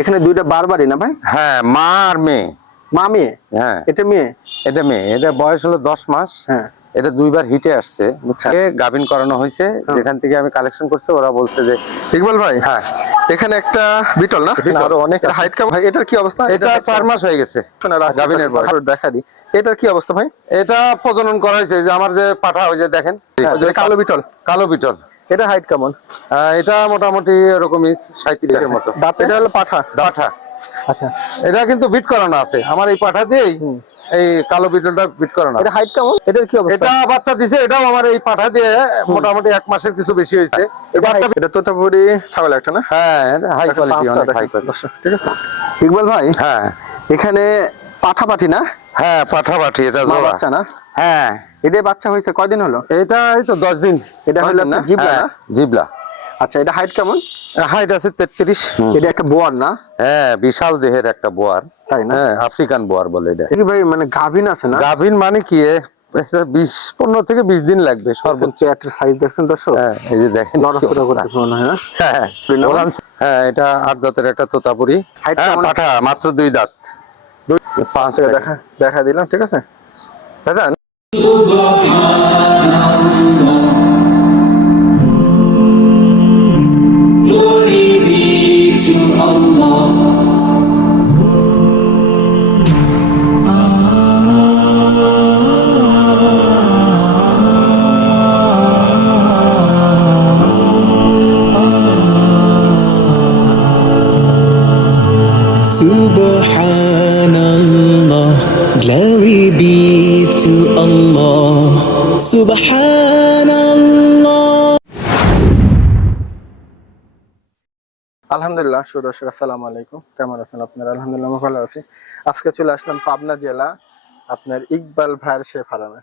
এখানে দুইটা বারবারই না ভাই? হ্যাঁ মা আর মেয়ে। মা মেয়ে? হ্যাঁ। এটা মেয়ে? এটা মেয়ে। এটা বয়স হলো দশ মাস। হ্যাঁ। এটা দুইবার হিটে আসছে। বুঝছেন গাভিন করানো হয়েছে। হ্যাঁ। যেখান থেকে আমি কালেকশন করছি ওরা বলছে যে ইকবাল ভাই হ্যাঁ। এখানে একটা বিটল না। আরও অনেক হাইট ভাই এটার কি অবস্থা? এটা চার মাস হয়ে গেছে। গাভিনের গাবিনের বয়স। দেখা দি এটার কি অবস্থা ভাই? এটা প্রজনন করা হয়েছে। যে আমার যে পাঠা ওই যে দেখেন। হ্যাঁ, কালো বিটল। কালো বিটল। এটা হাইট কেমন? এটা মোটামুটি এরকমই সাঁত্রিশের মতো। এটা হলো পাঠা। পাঠা আচ্ছা। এটা কিন্তু বিট করানো আছে। আমার এই পাঠা দিয়েই এই কালো বিটলটা বিট করানো এটা হাইট কেমন? এটার কি অবস্থা? এটা বাচ্চা দিছে এটাও আমার এই পাঠা দিয়ে মোটামুটি এক মাসের কিছু বেশি হয়েছে। এই এটা বাচ্চা এটা তোতাপুরি ছাগল একটা না? হ্যাঁ হাই কোয়ালিটি অনেক হাই কোয়ালিটি ঠিক আছে। ইকবাল ভাই হ্যাঁ। এখানে পাঠা পাঠি না? হ্যাঁ পাঠা পাঠি এটা জোড়া। বাচ্চা না? হ্যাঁ। এটা বাচ্চা হয়েছে কয়দিন হলো? এটা এই তো দশ দিন। এটা হলো না? জিবলা জিবলা। আচ্ছা এটা হাইট কেমন? হাইট আছে তেত্রিশ। এটা একটা বোয়ার না? হ্যাঁ বিশাল দেহের একটা বোয়ার। তাই না? হ্যাঁ আফ্রিকান বোয়ার বলে এটা। ভাই মানে গাভিন আছে না? গাভীর মানে কি বিশ পনেরো থেকে বিশ দিন লাগবে সর্বোচ্চ। একটা সাইজ দেখছেন দর্শক? হ্যাঁ এই যে দেখেন। নড়াচড়া করতেছে মনে হয় হ্যাঁ? হ্যাঁ এটা আট দাঁতের একটা তোতাপুরি। হ্যাঁ পাঠা মাত্র দুই দাঁত। পাঁচ আচ্ছা, দেখা দেখা দিলাম ঠিক আছে? দাদা Glory আলহামদুলিল্লাহ সুদর্শক আসসালামু আলাইকুম। কেমন আছেন আপনারা? আলহামদুলিল্লাহ আমি ভালো আছি। আজকে চলে আসলাম পাবনা জেলা আপনার ইকবাল ভাইয়ের সে ফার্মে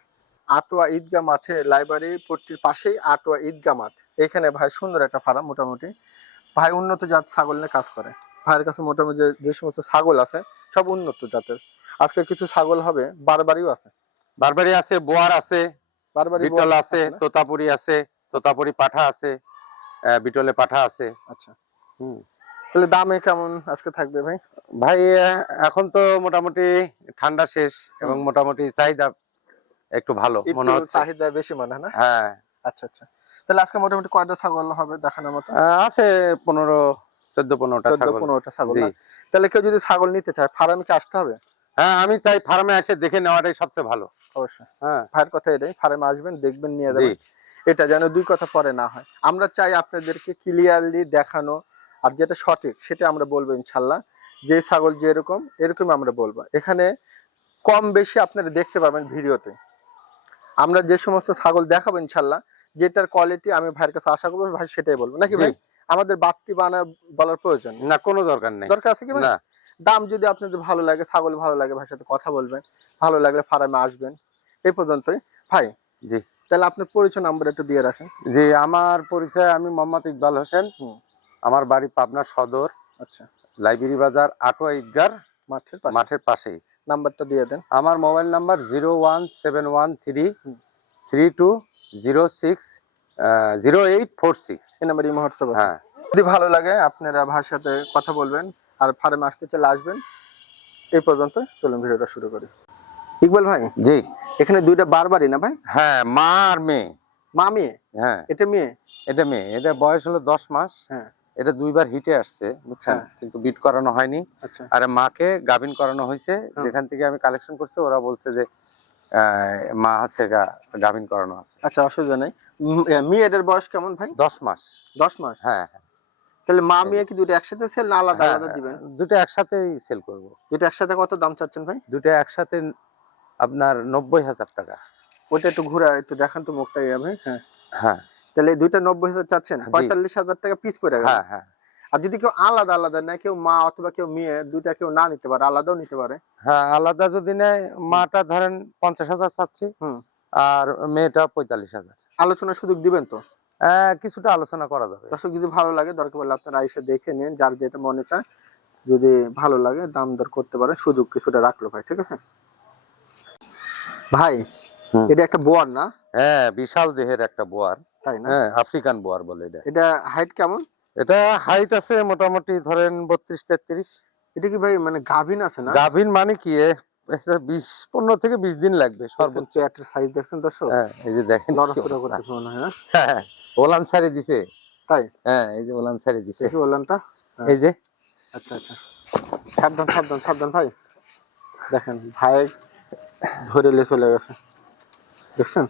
আটোয়া ঈদগাহ মাঠে লাইব্রেরি পট্টির পাশেই আটোয়া ঈদগাহ মাঠ। এখানে ভাই সুন্দর একটা ফার্ম মোটামুটি। ভাই উন্নত জাত ছাগল নিয়ে কাজ করে। ভাইয়ের কাছে মোটামুটি যে- সমস্ত ছাগল আছে সব উন্নত জাতের। আজকে কিছু ছাগল হবে বারবারিও আছে। বারবারি আছে বোয়ার আছে বিটল আছে তোতাপুরি আছে তোতাপুরি পাঠা আছে বিটলে পাঠা আছে। আচ্ছা। হুম। তাহলে দামে কেমন আজকে থাকবে ভাই? ভাই এখন তো মোটামুটি ঠান্ডা শেষ এবং মোটামুটি চাহিদা একটু ভালো মনে হচ্ছে। চাহিদা বেশি মনে হয় না? হ্যাঁ। আচ্ছা আচ্ছা। তাহলে আজকে মোটামুটি কয়টা ছাগল হবে দেখানোর মতো? আছে পনেরো চোদ্দ পনেরোটা পনেরোটা ছাগল তাহলে কেউ যদি ছাগল নিতে চায় ফার্মে কি আসতে হবে? হ্যাঁ আমি চাই ফার্মে এসে দেখে নেওয়াটাই সবচেয়ে ভালো। অবশ্যই। হ্যাঁ। ভাইয়ের কথা এটাই ফার্মে আসবেন দেখবেন নিয়ে যাবেন। এটা যেন দুই কথা পরে না হয়। আমরা চাই আপনাদেরকে ক্লিয়ারলি দেখানো আর যেটা সঠিক সেটা আমরা বলব ইনশাল্লাহ। যে ছাগল যেরকম এরকম আমরা বলব। এখানে কম বেশি আপনারা দেখতে পাবেন ভিডিওতে। আমরা যে সমস্ত ছাগল দেখাবো ইনশাল্লাহ যেটার কোয়ালিটি আমি ভাইয়ের কাছে আশা করব ভাই সেটাই বলব। নাকি ভাই? আমাদের বাড়তি বানা বলার প্রয়োজন না কোনো দরকার নেই। দরকার আছে কি ভাই? না। দাম যদি আপনাদের ভালো লাগে ছাগল ভালো লাগে ভাইয়ের সাথে কথা বলবেন ভালো লাগলে ফার্মে আসবেন এই পর্যন্তই। ভাই জি। তাহলে আপনার পরিচয় নাম্বার একটু দিয়ে রাখেন। জি আমার পরিচয় আমি মোহাম্মদ ইকবাল হোসেন। আমার বাড়ি পাবনা সদর। আচ্ছা। লাইব্রেরি বাজার আটোয়া ঈদগার মাঠের মাঠের পাশেই। নাম্বারটা দিয়ে দেন। আমার mobile number zero one seven one three three two zero six zero eight four six. এই নাম্বার এই মুহূর্তে হ্যাঁ। যদি ভালো লাগে আপনারা সাথে কথা বলবেন। আর ফার্মে আসতে চাইলে আসবেন। এই পর্যন্ত চলুন ভিডিওটা শুরু করি। ইকবাল ভাই জি। এখানে দুইটা বারবারই না ভাই? হ্যাঁ মা আর মেয়ে। মা মেয়ে? হ্যাঁ। এটা মেয়ে? এটা মেয়ে। এটা বয়স হলো দশ মাস। হ্যাঁ। এটা দুইবার হিটে আসছে বুঝছেন? হ্যাঁ। কিন্তু বিট করানো হয়নি। আচ্ছা। আর মাকে গাভিন করানো হয়েছে। হ্যাঁ। যেখান থেকে আমি কালেকশন করছি ওরা বলছে যে আহ, মা হচ্ছে গাভিন করানো আছে। আচ্ছা অসুবিধা নেই। মেয়েটার বয়স কেমন ভাই? দশ মাস। দশ মাস? হ্যাঁ। তাহলে মা মেয়ে কি দুটো একসাথে সেল না আলাদা হ্যাঁ, আলাদা দিবেন দুটো একসাথেই সেল করব। দুটো একসাথে কত দাম চাচ্ছেন ভাই? দুটো একসাথে আপনার নব্বই হাজার টাকা। ওটা একটু ঘুরা একটু দেখান তো মুখটা যাবে হ্যাঁ। হ্যাঁ। তাহলে দুইটা নব্বই হাজার চাচ্ছেন। পঁয়তাল্লিশ হাজার টাকা পিস পড়ে গেল। হ্যাঁ হ্যাঁ। আর যদি কেউ আলাদা আলাদা নেয় কেউ মা অথবা কেউ মেয়ে দুইটা কেউ না নিতে পারে আলাদাও নিতে পারে। হ্যাঁ আলাদা যদি নেয় মাটা ধরেন পঞ্চাশ হাজার চাচ্ছি হুম। আর মেয়েটা পঁয়তাল্লিশ হাজার। আলোচনার সুযোগ দিবেন তো? কিছুটা আলোচনা করা যাবে। দর্শক যদি ভালো লাগে দরকার পড়লে আপনারা এসে দেখে নিন যার যেটা মনে চায়। যদি ভালো লাগে দাম দর করতে পারে সুযোগ কিছুটা রাখল ভাই ঠিক আছে? ভাই এটা একটা বোয়ার না? হ্যাঁ বিশাল দেহের একটা বোয়ার। তাই না? হ্যাঁ আফ্রিকান বোয়ার বলে এটা। এটা হাইট কেমন? এটা হাইট আছে মোটামুটি ধরেন বত্রিশ তেত্রিশ। এটা কি ভাই মানে গাভিন আছে না? গাভিন মানে কি বিশ পনেরো থেকে বিশ দিন লাগবে সর্বোচ্চ। একটা সাইজ দেখছেন দর্শক? হ্যাঁ এই যে দেখেন নড়াচড়া। করতেছে মনে হয় না হ্যাঁ। ওলান ছাড়ে দিছে। তাই? হ্যাঁ এই যে ওলান ছাড়ে দিছে। বললাম তা এই যে। আচ্ছা আচ্ছা। সাবধান সাবধান সাবধান ভাই। দেখেন ভাই ধরে নিয়ে চলে গেছে। দেখছেন?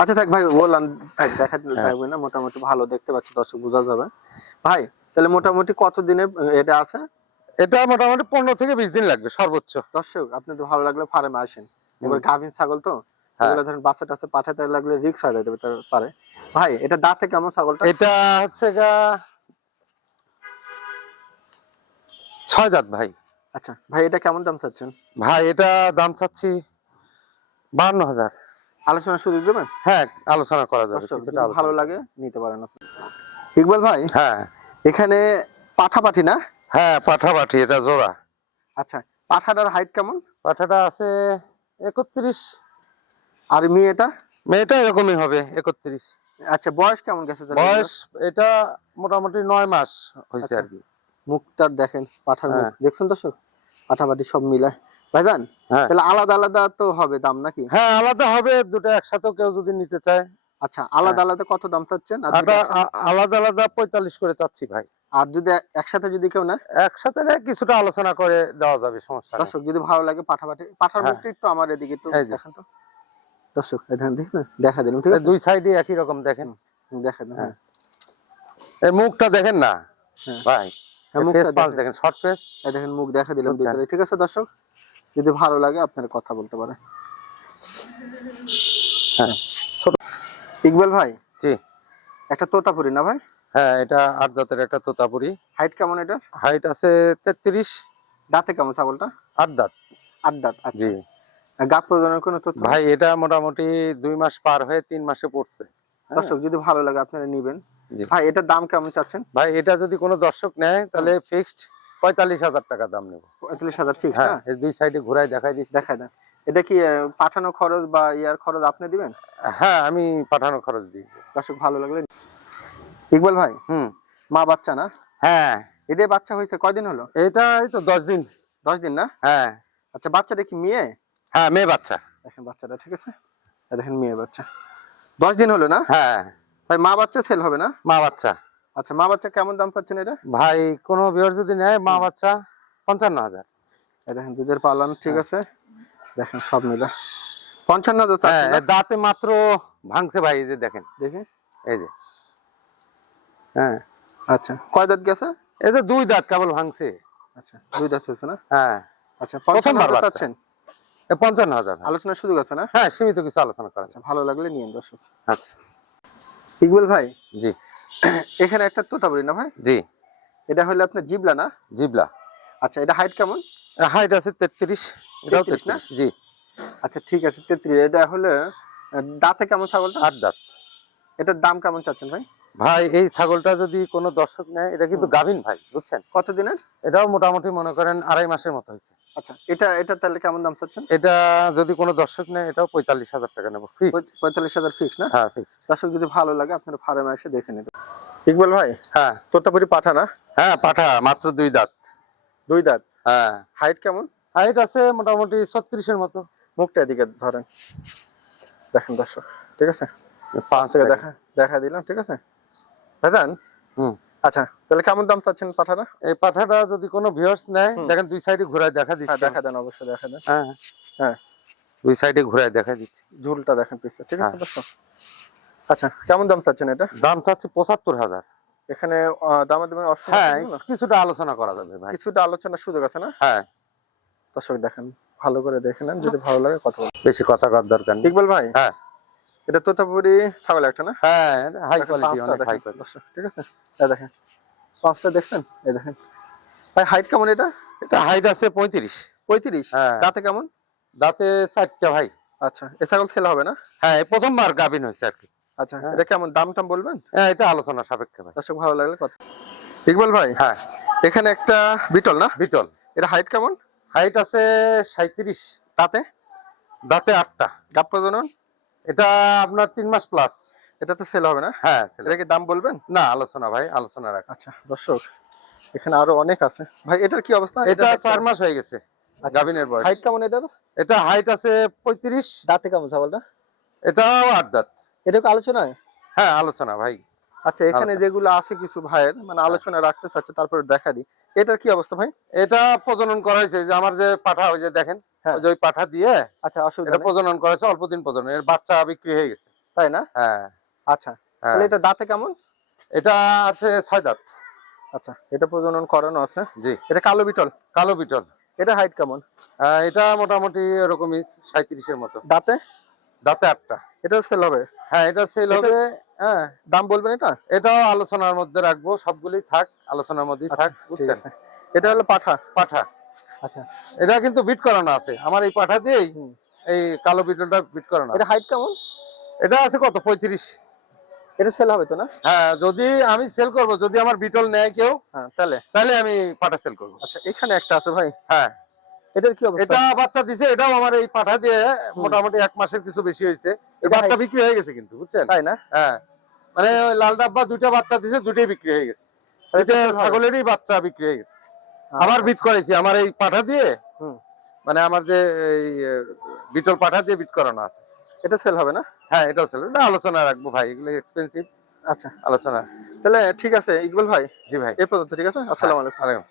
আচ্ছা থাক ভাই ভাই দেখা হ্যাঁ। থাকবে না মোটামুটি ভালো দেখতে পাচ্ছি দর্শক বোঝা যাবে। ভাই তাহলে মোটামুটি কত দিনে এটা আছে? এটা মোটামুটি পনেরো থেকে বিশ দিন লাগবে সর্বোচ্চ। দর্শক আপনাদের ভালো লাগলে ফার্মে আসেন। এবার গাভীন ছাগল তো হ্যাঁ। এগুলো ধরেন বাচ্চা টাচ্চা পাঠাতে লাগলে রিক্স হয়ে যেতে পারে। ভাই এটা দাঁতে কেমন ছাগলটা? এটা হচ্ছে গা ছয় দাঁত ভাই। আচ্ছা ভাই এটা কেমন দাম চাচ্ছেন? ভাই এটা দাম চাচ্ছি বান্ন হাজার। আলোচনা সুযোগ দেবেন হ্যাঁ আলোচনা করা যাবে ভালো লাগে নিতে পারেন ইকবাল ভাই হ্যাঁ। এখানে পাঠাপাঠি না? হ্যাঁ পাঠাপাঠি এটা জোড়া। আচ্ছা পাঠাটার হাইট কেমন? পাঠাটা আছে একত্রিশ। আর মেয়েটা? মেয়েটা এরকমই হবে একত্রিশ। আচ্ছা বয়স কেমন গেছে বয়স এটা মোটামুটি নয় মাস হয়েছে আচ্ছা। আর কি। দেখেন পাঠার মুখ। হ্যাঁ। দেখছেন পাঠাপাঠি সব মিলে ভাইজান হ্যাঁ। তাহলে আলাদা আলাদা তো হবে দাম নাকি? হ্যাঁ আলাদা হবে দুটো একসাথেও কেউ যদি নিতে চায়। আচ্ছা আলাদা আলাদা কত দাম চাচ্ছেন? একসাথে- আলাদা আলাদা পঁয়তাল্লিশ করে চাচ্ছি ভাই। আর যদি একসাথে যদি কেউ না একসাথে কিছুটা আলোচনা করে দেওয়া যাবে সমস্যা দর্শক যদি ভালো লাগে পাঠাপাঠি পাঠার হ্যাঁ। মুখটা একটু আমার এদিকে একটু দেখেন তো। দর্শক দেখেন দেখেন দেখা দিলাম ঠিক আছে? দুই সাইডে একই রকম দেখেন। দেখা দিন হ্যাঁ। এই মুখটা দেখেন না? হ্যাঁ। ভাই হ্যাঁ, ফেস মুখটা পাঁচ দেখেন। দেখেন শর্ট ফেস দেখেন মুখ দেখা দিলাম ঠিক আছে দর্শক? যদি ভালো লাগে আপনারা কথা বলতে পারেন। হ্যাঁ। ইকবাল ভাই জি। একটা তোতাপুরি না ভাই? হ্যাঁ এটা আট দাঁতের একটা তোতাপুরি। হাইট কেমন এটা হাইট আছে তেত্রিশ। দাঁতে কেমন ছাগলটা? আট দাঁত। আট দাঁত আচ্ছা। জি। কোনো তথ্য ভাই এটা মোটামুটি দুই মাস পার হয়ে তিন মাসে পড়ছে। হ্যাঁ। দর্শক যদি ভালো লাগে আপনারা নিবেন। ভাই এটার দাম কেমন চাচ্ছেন? ভাই এটা যদি কোনো দর্শক নেয় তাহলে ফিক্সড পঁয়তাল্লিশ হাজার টাকা দাম নেব। পঁয়তাল্লিশ হাজার ফিক্স হ্যাঁ দুই সাইডে ঘুরাই দেখাই দিচ্ছি। দেখা দেন। এটা কি পাঠানো খরচ বা ইয়ার খরচ আপনি দিবেন? হ্যাঁ আমি পাঠানো খরচ দিই। দর্শক ভালো লাগলে ইকবাল ভাই হুম। মা বাচ্চা না? হ্যাঁ। এদের বাচ্চা হয়েছে কয়দিন হলো? এটা এই তো দশ দিন। দশ দিন না? হ্যাঁ। আচ্ছা বাচ্চাটা কি মেয়ে? হ্যাঁ মেয়ে বাচ্চা। দেখেন বাচ্চাটা ঠিক আছে? দেখেন মেয়ে বাচ্চা। দশ দিন হলো না? হ্যাঁ। ভাই মা বাচ্চা সেল হবে না? মা বাচ্চা। আচ্ছা মা বাচ্চা কেমন দাম চাচ্ছেন এটা? ভাই কোনো বিয়ার যদি নেয় মা বাচ্চা পঞ্চান্ন হাজার দেখেন দুধের পালন ঠিক হ্যাঁ। আছে? দেখেন সব মিলে। পঞ্চান্ন হাজার হ্যাঁ দাঁতে মাত্র ভাঙছে ভাই এই যে দেখেন। দেখি। এই যে। হ্যাঁ। আচ্ছা কয় দাঁত গেছে? এই যে দুই দাঁত কেবল ভাঙছে। আচ্ছা দুই দাঁত হয়েছে না? হ্যাঁ। আচ্ছা প্রথমবার বাচ্চা। পঞ্চান্ন হাজার ভাই। আলোচনার সুযোগ আছে না? হ্যাঁ সীমিত কিছু আলোচনা করা ভালো লাগলে নিয়ে দর্শক। আচ্ছা। ইকবাল ভাই জি। এখানে একটা তোতাবড়ি না ভাই? জি। এটা হলো আপনার জিবলা না? জিবলা। আচ্ছা এটা হাইট কেমন? হাইট আছে তেত্রিশ এটাও 33 না? জি। আচ্ছা ঠিক আছে তেত্রিশ। এটা হলো দাঁতে কেমন ছাগলটা? আট দাঁত। এটার দাম কেমন চাচ্ছেন ভাই? ভাই এই ছাগলটা যদি কোনো দর্শক নেয় এটা কিন্তু গাভিন ভাই বুঝছেন? কত দিনের এটাও মোটামুটি মনে করেন আড়াই মাসের মতো হয়েছে। আচ্ছা এটা এটা তাহলে কেমন দাম চাচ্ছেন? এটা যদি কোনো দর্শক নেয় এটাও পঁয়তাল্লিশ হাজার টাকা নেব ফিক্সড পঁয়তাল্লিশ হাজার ফিক্স না? হ্যাঁ ফিক্সড দর্শক যদি ভালো লাগে আপনারা ফার্মে এসে দেখে নেবেন। ইকবাল ভাই হ্যাঁ। তোতাপুরি পাঠা না? হ্যাঁ পাঠা মাত্র দুই দাঁত। দুই দাঁত? হ্যাঁ। হাইট কেমন? হাইট আছে মোটামুটি ছত্রিশের মতো। মুখটা এদিকে ধরেন। দেখেন দর্শক ঠিক আছে? পাঁচ থেকে। দেখা দেখা দিলাম ঠিক আছে? ভাইজান হুম। আচ্ছা তাহলে কেমন দাম চাচ্ছেন পাঠাটা? এই পাঠাটা যদি কোনো ভিউয়ার্স নেয় দেখেন দুই সাইডে ঘুরায় দেখা হ্যাঁ দিচ্ছে। দেখা দেন অবশ্যই দেখা দেন। হ্যাঁ। হ্যাঁ। দুই সাইডে ঘুরায় দেখা দিচ্ছে। ঝুলটা দেখেন পিছনে ঠিক আছে? হ্যাঁ। দর্শক আচ্ছা কেমন দাম চাচ্ছেন এটা? দাম চাচ্ছে পঁচাত্তর হাজার। এখানে দামে হ্যাঁ কিছুটা আলোচনা করা যাবে ভাই। কিছুটা আলোচনার সুযোগ আছে না? হ্যাঁ। দর্শক দেখেন ভালো করে দেখে নেন যদি ভালো লাগে কথা বেশি কথা কর দরকার নেই। ইকবাল ভাই হ্যাঁ। এটা তোতাপুরি ছাগল একটা না? হ্যাঁ হাই কোয়ালিটি অনেক হাই কোয়ালিটি ঠিক আছে? এই দেখেন পাঁচটা দেখছেন? এই দেখেন। ভাই হাইট কেমন এটা? এটা হাইট আছে পঁয়ত্রিশ। পঁয়ত্রিশ? হ্যাঁ। দাঁতে কেমন? দাঁতে চারটা ভাই। আচ্ছা এ ছাগল ছেলে হবে না? হ্যাঁ প্রথমবার গাভিন হয়েছে আর কি। আচ্ছা হ্যাঁ। এটা কেমন দাম টাম বলবেন? হ্যাঁ এটা আলোচনা সাপেক্ষে ভাই। দর্শক ভালো লাগলে কথা ইকবাল ভাই হ্যাঁ। এখানে একটা বিটল না? বিটল। এটা হাইট কেমন? হাইট আছে সাঁত্রিশ দাঁতে? দাঁতে আটটা। গাপ প্রজনন? এটা আপনার তিন মাস প্লাস এটা তো সেল হবে না? হ্যাঁ ছেলে। এটা কি দাম বলবেন? না আলোচনা ভাই আলোচনা রাখ। আচ্ছা দর্শক এখানে আরও অনেক আছে। ভাই এটার কি অবস্থা? এটা চার মাস হয়ে গেছে গাভিনের বয়স। হাইট কেমন এটার? এটা হাইট আছে পঁয়ত্রিশ। দাঁতে কেমন ছাগলটা? এটাও আট দাঁত। এটা কি আলোচনায়? হ্যাঁ আলোচনা ভাই। আচ্ছা এখানে। যেগুলো আছে কিছু ভাইয়ের মানে আলোচনা রাখতে চাচ্ছে তারপরে দেখা দিই। এটার কি অবস্থা ভাই? এটা প্রজনন করা হয়েছে যে আমার যে পাঠা ওই যে দেখেন। ওই পাঠা দিয়ে আচ্ছা অসুবিধা এটা প্রজনন করা হয়েছে অল্প দিন প্রজনন। এর বাচ্চা বিক্রি হয়ে গেছে। তাই না? হ্যাঁ। আচ্ছা হ্যাঁ। তাহলে এটা দাঁতে কেমন? এটা আছে ছয় দাঁত। আচ্ছা এটা প্রজনন করানো আছে। জি। এটা কালো বিটল? কালো বিটল। এটা হাইট কেমন? এটা মোটামুটি এরকমই সাঁত্রিশের মতো। দাঁতে? দাঁতে আটটা। এটা সেল হবে হ্যাঁ এটা সেল হবে হ্যাঁ। দাম বলবেন এটা? এটাও আলোচনার মধ্যে রাখব সবগুলি থাক আলোচনার মধ্যেই থাক বুঝছেন? এটা হলো পাঠা? পাঠা। আচ্ছা। এটা কিন্তু বিট করানো আছে। আমার এই পাঠা দিয়েই হুম। এই কালো বিটলটা বিট করানো এটা হাইট কেমন? এটা আছে কত? পঁয়ত্রিশ। এটা সেল হবে তো না? হ্যাঁ যদি আমি সেল করব যদি আমার বিটল নেয় কেউ হ্যাঁ তাহলে। তাহলে আমি পাঠা সেল করব। আচ্ছা এখানে একটা আছে ভাই। হ্যাঁ। এটার কি অবস্থা? এটা বাচ্চা দিছে এটাও আমার এই পাঠা দিয়ে মোটামুটি এক মাসের কিছু বেশি হয়েছে। এই বাচ্চা বিক্রি হয়ে গেছে কিন্তু বুঝছেন? তাই না? হ্যাঁ। মানে লাল ডাব্বা দুইটা বাচ্চা দিছে দুটোই বিক্রি হয়ে গেছে। এটা ছাগলেরই বাচ্চা বিক্রি হয়ে গেছে। আবার বিট করেছি আমার এই পাঠা দিয়ে। মানে আমার যে এই বিটল পাঠা দিয়ে বিট করানো আছে। এটা সেল হবে না? হ্যাঁ এটাও সেল না আলোচনা রাখব ভাই এগুলো এক্সপেন্সিভ আচ্ছা। আলোচনা। তাহলে ঠিক আছে ইকবাল ভাই। জি ভাই। এ পর্যন্ত ঠিক আছে? আসসালামু আলাইকুম।